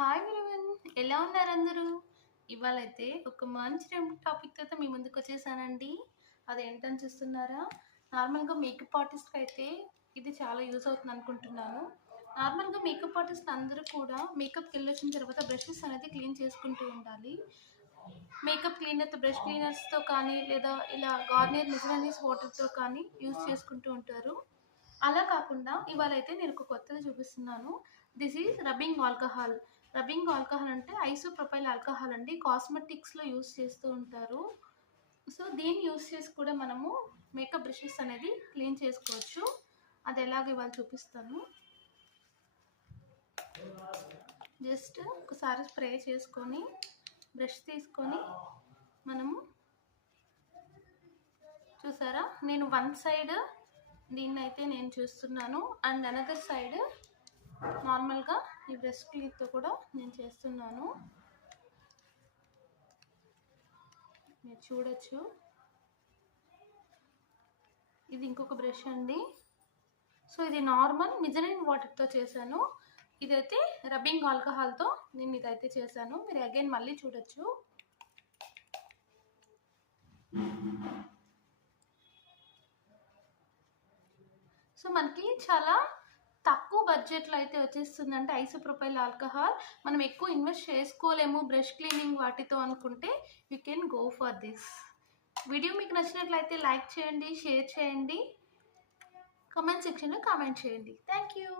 Hi everyone, ఎలా ఉన్నారు అందరూ? ఇవాళైతే ఒక మంచి టాపిక్ అయితే మీ ముందుకు వచ్చేసానండి. అదేంటని చూస్తున్నారా? నార్మల్గా మేకప్ ఆర్టిస్ట్కి అయితే ఇది చాలా యూజ్ అవుతుంది అనుకుంటున్నాను. నార్మల్గా మేకప్ ఆర్టిస్ట్ అందరూ కూడా మేకప్కి వెళ్ళొచ్చిన తర్వాత బ్రషెస్ అనేది క్లీన్ చేసుకుంటూ ఉండాలి. మేకప్ క్లీనర్తో బ్రష్ క్లీనర్స్తో కానీ లేదా ఇలా గార్నియర్ మిసలనీస్ వాటర్తో కానీ యూజ్ చేసుకుంటూ ఉంటారు. అలా కాకుండా ఇవాళైతే నేను ఒక కొత్తది చూపిస్తున్నాను. This is rubbing alcohol. Rubbing alcohol అంటే ఐసోప్రొపైల్ ఆల్కహాల్ అండి. కాస్మెటిక్స్లో యూస్ చేస్తూ ఉంటారు. సో దీన్ని యూస్ చేసి కూడా మనము మేకప్ బ్రషెస్ అనేది క్లీన్ చేసుకోవచ్చు. అది ఎలాగో ఇవాళ చూపిస్తాను. జస్ట్ ఒకసారి స్ప్రే చేసుకొని బ్రష్ తీసుకొని మనము చూసారా, నేను వన్ సైడ్ దీన్నైతే నేను చూస్తున్నాను అండ్ అనదర్ సైడ్ నార్మల్గా ఈ బ్రష్ క్లీన్తో కూడా నేను చేస్తున్నాను. మీరు చూడొచ్చు, ఇది ఇంకొక బ్రష్ అండి. సో ఇది నార్మల్ మిజరైన్ వాటర్తో చేశాను. ఇదైతే రబ్బింగ్ ఆల్కహాల్తో నేను ఇదైతే చేశాను. మీరు అగైన్ మళ్ళీ చూడొచ్చు. సో మనకి చాలా తక్కువ బడ్జెట్లో అయితే వచ్చేస్తుందంటే ఐసోప్రొపైల్ ఆల్కహాల్. మనం ఎక్కువ ఇన్వెస్ట్ చేసుకోలేము బ్రష్ క్లీనింగ్ వాటితో అనుకుంటే you can go for this. Video మీకు నచ్చినట్లయితే లైక్ చేయండి, షేర్ చేయండి, కామెంట్ సెక్షన్లో కామెంట్ చేయండి. Thank you.